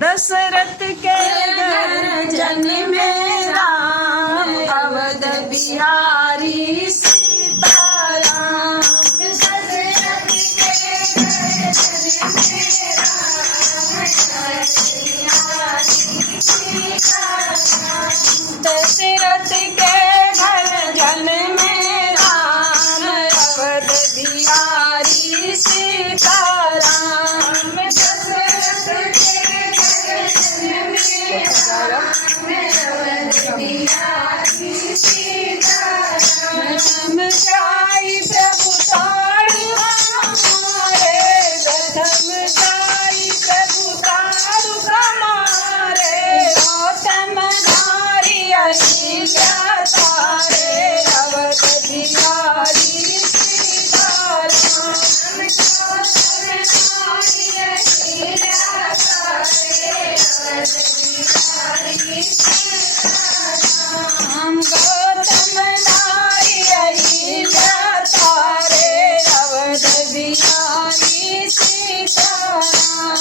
दशरथ के घर जन्मे राम, अवध बिहारी सीताराम। दशरथ के घर जन्मे राम, दशरथ के घर जन्मे राम, अवध बिहारी सीताराम। दशरथ के घर जन्मे राम, अवध बिहारी सीताराम। जाई प्रभु तारु हमारे, प्रथम जाई प्रभु तारु हमारे, गौतम धारी अहिल्या तारे, अवध बिहारी सीताराम। गौतम धारी अहिल्या तारे, अवध बिहारी सीताराम।